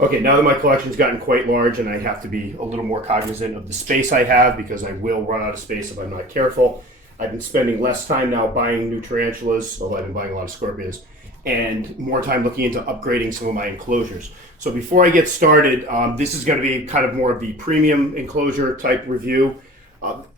Okay, now that my collection's gotten quite large and I have to be a little more cognizant of the space I have because I will run out of space if I'm not careful, I've been spending less time now buying new tarantulas, although I've been buying a lot of scorpions, and more time looking into upgrading some of my enclosures. So before I get started, this is going to be kind of more of the premium enclosure type review.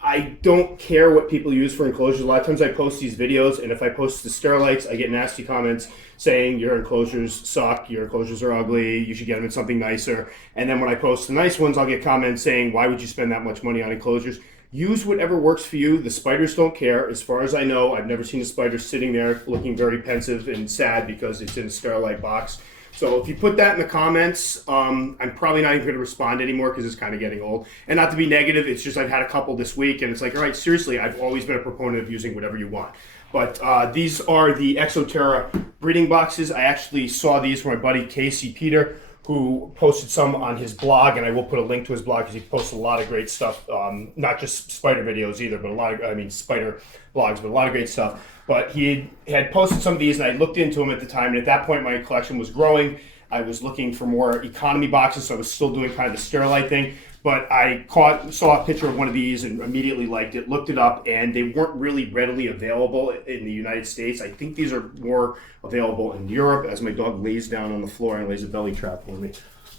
I don't care what people use for enclosures. A lot of times I post these videos, and if I post the Sterlites, I get nasty comments saying your enclosures suck, your enclosures are ugly, you should get them in something nicer. And then when I post the nice ones, I'll get comments saying, why would you spend that much money on enclosures? Use whatever works for you. The spiders don't care. As far as I know, I've never seen a spider sitting there looking very pensive and sad because it's in a Sterlite box. So if you put that in the comments, I'm probably not even going to respond anymore because it's kind of getting old. And not to be negative, it's just I've had a couple this week, and it's like, all right, seriously, I've always been a proponent of using whatever you want. But these are the Exo Terra breeding boxes. I actually saw these from my buddy Casey Peter, who posted some on his blog, and I will put a link to his blog because he posts a lot of great stuff, not just spider videos either, but spider blogs, but a lot of great stuff. But he had posted some of these, and I looked into them at the time, and at that point my collection was growing. I was looking for more economy boxes, so I was still doing kind of the Sterlite thing. But I saw a picture of one of these and immediately liked it, looked it up, and they weren't really readily available in the United States. I think these are more available in Europe, as my dog lays down on the floor and lays a belly trap for me.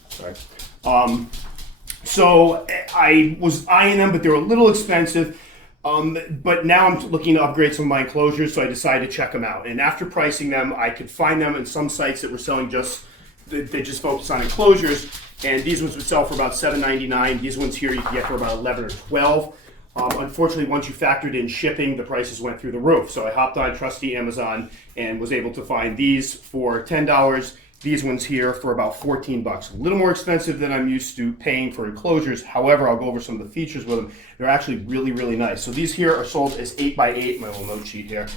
Sorry. So I was eyeing them, but they were a little expensive. But now I'm looking to upgrade some of my enclosures, so I decided to check them out. And after pricing them, I could find them in some sites that were selling they just focus on enclosures. And these ones would sell for about $7.99. These ones here you can get for about $11 or $12. Unfortunately, once you factored in shipping, the prices went through the roof. So I hopped on trusty Amazon and was able to find these for $10. These ones here for about $14. A little more expensive than I'm used to paying for enclosures. However, I'll go over some of the features with them. They're actually really, really nice. So these here are sold as 8x8, my little note sheet here.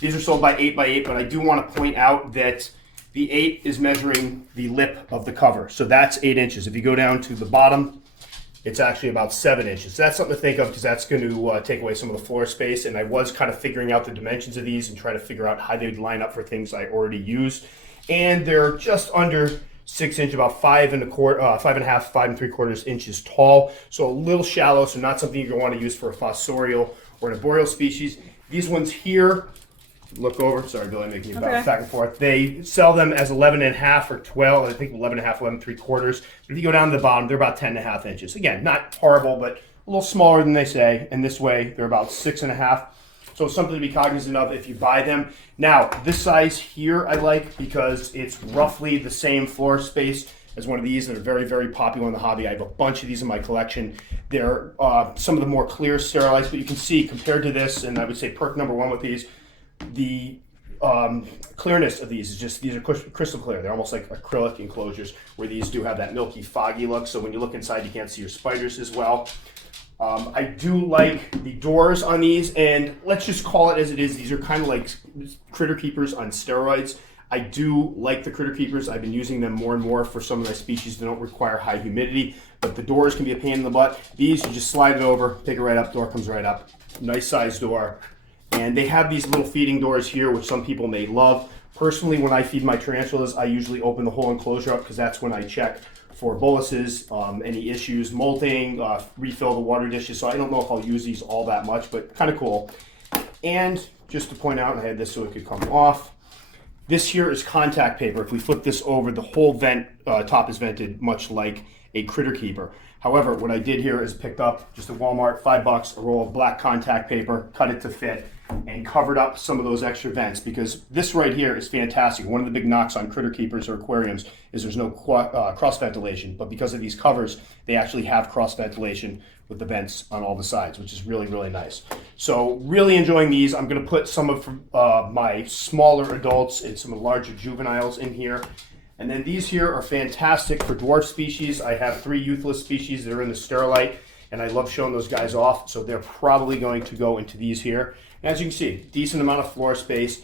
These are sold by 8x8, but I do want to point out that the 8 is measuring the lip of the cover. So that's 8 inches. If you go down to the bottom, it's actually about 7 inches. So that's something to think of because that's going to take away some of the floor space. And I was kind of figuring out the dimensions of these and trying to figure out how they would line up for things I already use. And they're just under 6 inches, about 5.5, 5 3/4 inches tall. So a little shallow, so not something you're going to want to use for a fossorial or an arboreal species. These ones here, look over. Sorry, Billy, I'm making you bounce back and forth. They sell them as 11.5 or 12. I think 11.5, 11 3/4. But if you go down to the bottom, they're about 10.5 inches. Again, not horrible, but a little smaller than they say. And this way, they're about 6.5. So something to be cognizant of if you buy them. Now, this size here I like because it's roughly the same floor space as one of these that are very, very popular in the hobby. I have a bunch of these in my collection. They're some of the more clear Sterlites, but you can see compared to this, and I would say perk number one with these, the clearness of these these are crystal clear. They're almost like acrylic enclosures, where these do have that milky, foggy look. So when you look inside, you can't see your spiders as well. I do like the doors on these, and let's just call it as it is. These are kind of like critter keepers on steroids. I do like the critter keepers. I've been using them more and more for some of my species that don't require high humidity, but the doors can be a pain in the butt. These, you just slide it over, pick it right up, door comes right up. Nice size door. And they have these little feeding doors here, which some people may love. Personally, when I feed my tarantulas, I usually open the whole enclosure up because that's when I check for boluses, any issues, molting, refill the water dishes. So I don't know if I'll use these all that much, but kind of cool. And just to point out, I had this so it could come off. This here is contact paper. If we flip this over, the whole vent top is vented, much like a critter keeper. However, what I did here is picked up just at Walmart, $5, a roll of black contact paper, cut it to fit, and covered up some of those extra vents, because this right here is fantastic. One of the big knocks on critter keepers or aquariums is there's no cross ventilation, but because of these covers, they actually have cross ventilation with the vents on all the sides, which is really, really nice. So really enjoying these. I'm going to put some of my smaller adults and some of the larger juveniles in here. And then these here are fantastic for dwarf species. I have 3 Euathlus species that are in the Sterlite, and I love showing those guys off, so they're probably going to go into these here. And as you can see, decent amount of floor space.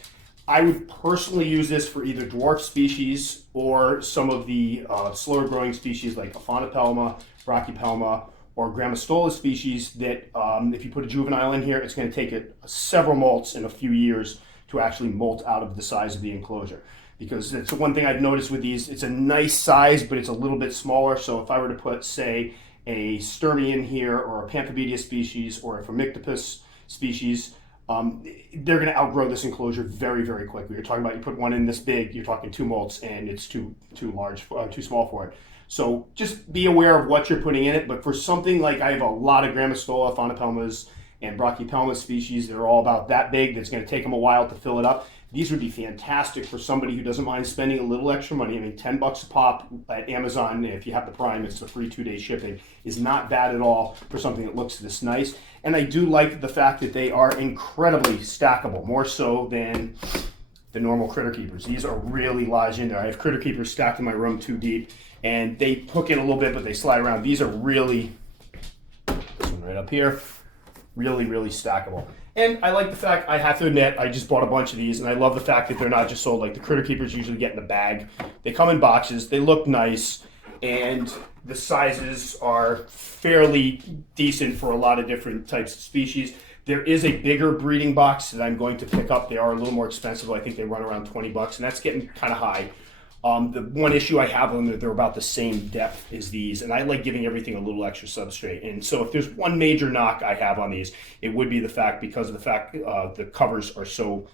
I would personally use this for either dwarf species or some of the slower growing species like Homoeomma, Brachypelma, or Grammostola species that if you put a juvenile in here, it's going to take it several molts in a few years to actually molt out of the size of the enclosure. because it's one thing I've noticed with these. It's a nice size, but it's a little bit smaller. So if I were to put, say, a Sturmian here, or a Pamphibedia species, or a Phormictopus species, they're going to outgrow this enclosure very, very quickly. You're talking about, you put one in this big, you're talking 2 molts, and it's too large, too small for it. So just be aware of what you're putting in it. But for something like, I have a lot of Grammostola, Phonopelmas, and Brachypelma species that are all about that big, that's going to take them a while to fill it up. These would be fantastic for somebody who doesn't mind spending a little extra money. I mean, $10 a pop at Amazon, if you have the Prime, it's a free 2-day shipping, is not bad at all for something that looks this nice. And I do like the fact that they are incredibly stackable, more so than the normal critter keepers. These are really large in there. I have critter keepers stacked in my room 2 deep, and they hook in a little bit, but they slide around. These are really, this one right up here, really, really stackable. And I like the fact, I have to admit, I just bought a bunch of these, and I love the fact that they're not just sold like the critter keepers usually get in a bag. They come in boxes, they look nice, and the sizes are fairly decent for a lot of different types of species. There is a bigger breeding box that I'm going to pick up. They are a little more expensive. I think they run around $20, and that's getting kind of high. The one issue I have on them, they're about the same depth as these, and I like giving everything a little extra substrate. And so if there's one major knock I have on these, it would be the fact, because of the fact the covers are so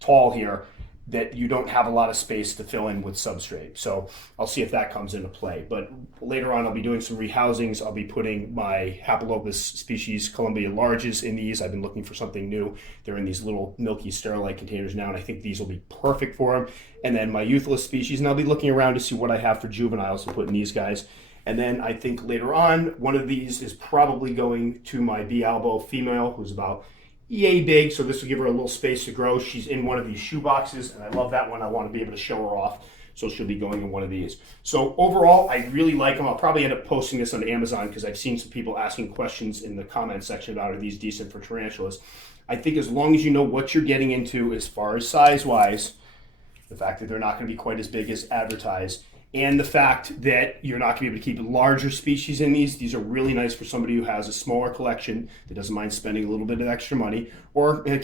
tall here, that you don't have a lot of space to fill in with substrate. So I'll see if that comes into play. But later on, I'll be doing some rehousings. I'll be putting my Hapalopus species Columbia larges in these. I've been looking for something new. They're in these little milky sterilite containers now, and I think these will be perfect for them. And then my Euathlus species, and I'll be looking around to see what I have for juveniles to put in these guys. And then I think later on, one of these is probably going to my B. albo female, who's about yay big, so this will give her a little space to grow. She's in one of these shoe boxes, and I love that one. I want to be able to show her off, so she'll be going in one of these. So overall, I really like them. I'll probably end up posting this on Amazon, because I've seen some people asking questions in the comment section about, are these decent for tarantulas? I think as long as you know what you're getting into as far as size-wise, the fact that they're not going to be quite as big as advertised, and the fact that you're not going to be able to keep larger species in these are really nice for somebody who has a smaller collection that doesn't mind spending a little bit of extra money, or in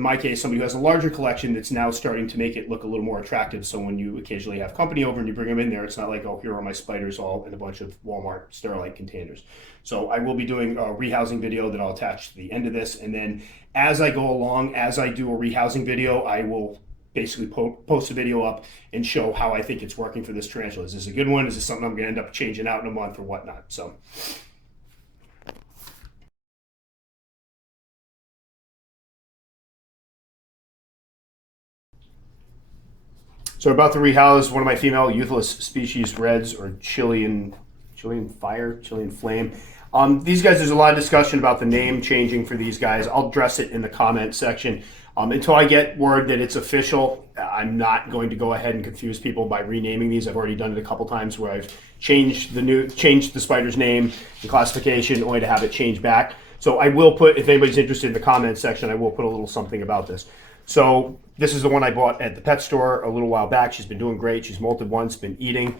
my case, somebody who has a larger collection that's now starting to make it look a little more attractive. So when you occasionally have company over and you bring them in there, it's not like, oh, here are my spiders all in a bunch of Walmart Sterilite containers. So I will be doing a rehousing video that I'll attach to the end of this, and then as I go along, as I do a rehousing video, I will basically post a video up and show how I think it's working for this tarantula. Is this a good one? Is this something I'm going to end up changing out in a month or whatnot? So about to rehouse one of my female Euathlus species reds, or Chilean Fire, Chilean Flame. These guys, there's a lot of discussion about the name changing for these guys. I'll address it in the comment section. Until I get word that it's official, I'm not going to go ahead and confuse people by renaming these. I've already done it a couple times where I've changed the spider's name and classification only to have it change back. So I will put, if anybody's interested in the comments section, I will put a little something about this. So this is the one I bought at the pet store a little while back. She's been doing great. She's molted once, been eating.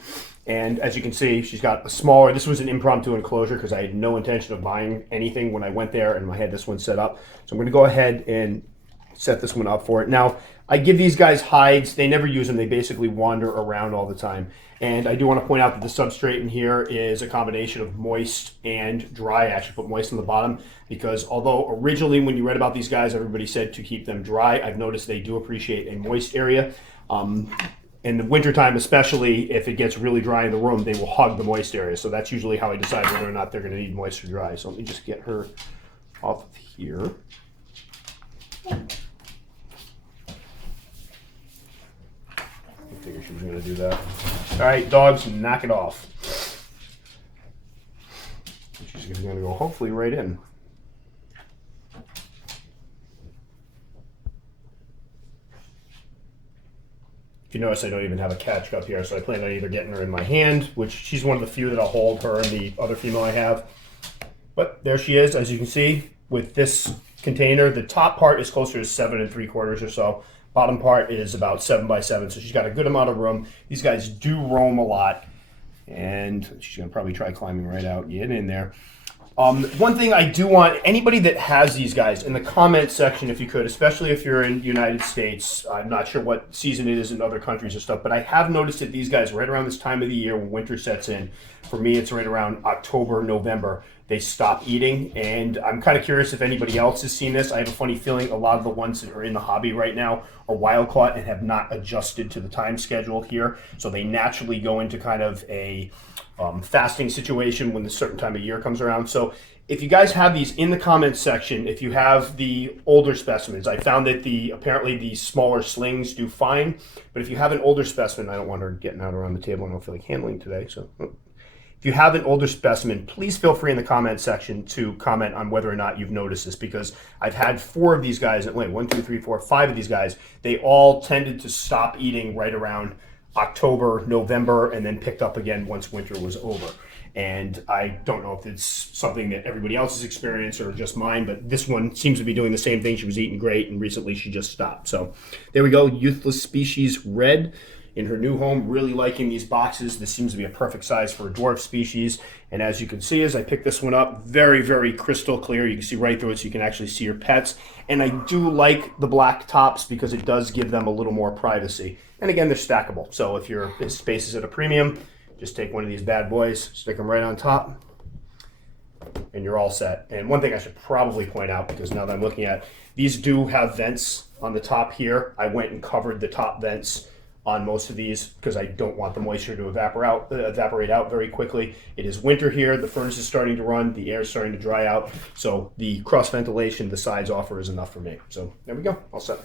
And as you can see, she's got a smaller, this was an impromptu enclosure because I had no intention of buying anything when I went there, and I had this one set up. So I'm going to go ahead and set this one up for it. Now, I give these guys hides. They never use them. They basically wander around all the time. And I do want to point out that the substrate in here is a combination of moist and dry. I actually put moist on the bottom because although originally when you read about these guys, everybody said to keep them dry, I've noticed they do appreciate a moist area. In the wintertime, especially if it gets really dry in the room, they will hug the moist area. So that's usually how I decide whether or not they're going to need moist or dry. So let me just get her off of here. I figured she was going to do that. All right, dogs, knock it off. She's going to go hopefully right in. If you notice, I don't even have a catch up here, so I plan on either getting her in my hand, which she's one of the few that I'll hold, her and the other female I have. But there she is, as you can see, with this container. The top part is closer to 7 3/4 or so. Bottom part is about 7 by 7, so she's got a good amount of room. These guys do roam a lot, and she's gonna probably try climbing right out, get in there. One thing I do want anybody that has these guys in the comment section, if you could, especially if you're in the United States. I'm not sure what season it is in other countries or stuff, but I have noticed that these guys right around this time of the year when winter sets in, for me it's right around October, November, they stop eating. And I'm kind of curious if anybody else has seen this. I have a funny feeling a lot of the ones that are in the hobby right now are wild caught and have not adjusted to the time schedule here. So they naturally go into kind of a fasting situation when the certain time of year comes around. So if you guys have these in the comments section, if you have the older specimens, I found that apparently the smaller slings do fine, but if you have an older specimen, I don't want her getting out around the table, I don't feel like handling today, so if you have an older specimen, please feel free in the comment section to comment on whether or not you've noticed this, because I've had 4 of these guys, wait, 1, 2, 3, 4, 5 of these guys, they all tended to stop eating right around October, November, and then picked up again once winter was over. And I don't know if it's something that everybody else has experienced or just mine, but this one seems to be doing the same thing. She was eating great, and recently she just stopped. So there we go, Euathlus species red in her new home. Really liking these boxes. This seems to be a perfect size for a dwarf species. And as you can see, as I pick this one up, very, very crystal clear. You can see right through it, so you can actually see your pets. And I do like the black tops because it does give them a little more privacy. And again, they're stackable. So if your space is at a premium, just take one of these bad boys, stick them right on top, and you're all set. And one thing I should probably point out, because now that I'm looking at, these do have vents on the top here. I went and covered the top vents on most of these because I don't want the moisture to evaporate out very quickly. It is winter here. The furnace is starting to run. The air is starting to dry out. So the cross ventilation the sides offer is enough for me. So there we go. All set.